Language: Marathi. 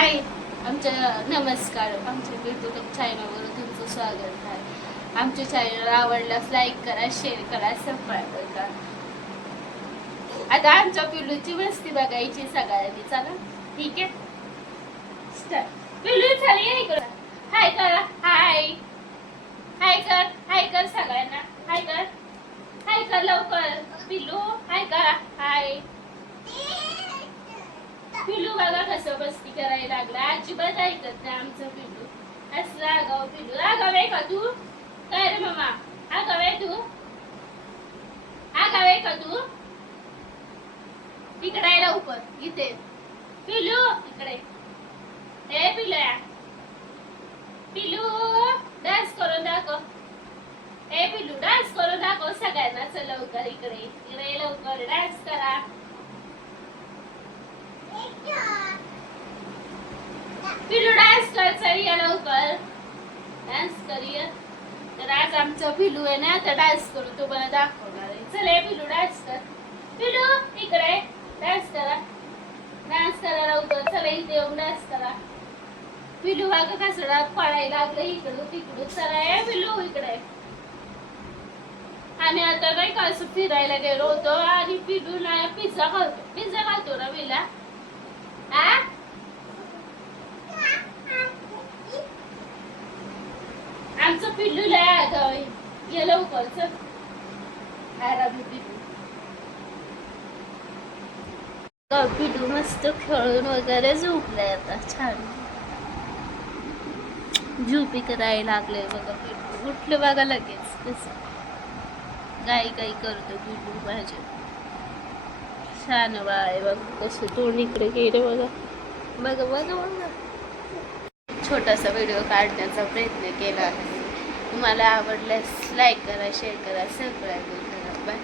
हाय आमच्या नमस्कार आमच्या यूट्यूब चॅनलवर तुमचं स्वागत आहे. आमच्या चॅनल आवडल्यास लाईक करा, शेअर करा, सबस्क्राईब करा. आता आमच्या पिल्लूची मस्ती बघायची सगळ्यांनी. चला ठीक आहे, स्टार्ट. पिल्लू चल ये इकडं. हाय करा. हाय हाय कर सगळ्यांना. हाय कर लवकर. पिल्लू हाय करा. हाय. पिल्लू बघा कसं मस्ती करायला लागला. अजिबात ऐकत नाही आमचं पिल्लू. असला आगाव पिल्लू. आगाव आहे का तू? काय रे मामा, आगाव आहे तू? आगाव आहे का तू? इकडे आहे लवकर. इथे पिल्लू इकडे. हे पिल्लूया, पिल्लू डान्स करून दाखव. हे पिल्लू डान्स करून दाखव सगळ्यांना. चल लवकर इकडे. इकडे लवकर डान्स करा. पिल्लू डान्स कर. चल या लवकर डान्स करूया. तर आज आमचा पिल्लू आहे ना, आता डान्स करू तुम्हाला दाखवणार आहे. चल हे पिल्लू डान्स कर. पिल्लू इकडे डान्स करा. डान्स करा लवकर. चला इथे येऊन डान्स करा. पिल्लू बघा कसं पळायला लागलं इकडून तिकडून. चला हे पिल्लू इकडे. आम्ही आता नाही का असं फिरायला गेलो होतो आणि पिल्लू ना पिझ्झा खातो ना पिल्ला. आमचं पिल्लू लय आगाव आहे. ये लवकर चल. पिल्लू मस्त खेळून वगैरे झोपलाय आता. छान झोपी करायला लागले बघा. पिल्लू उठले बघा लगेच. कसं गाई करतो पिल्लू माझे. छान बाळ आहे बघा. कसं तोंड इकडे गेले बघा. बघा छोटासा व्हिडिओ काढण्याचा प्रयत्न केला आहे. तुम्हाला आवडल्यास लाईक करा, शेअर करा, सबस्क्राईब करा. बाय.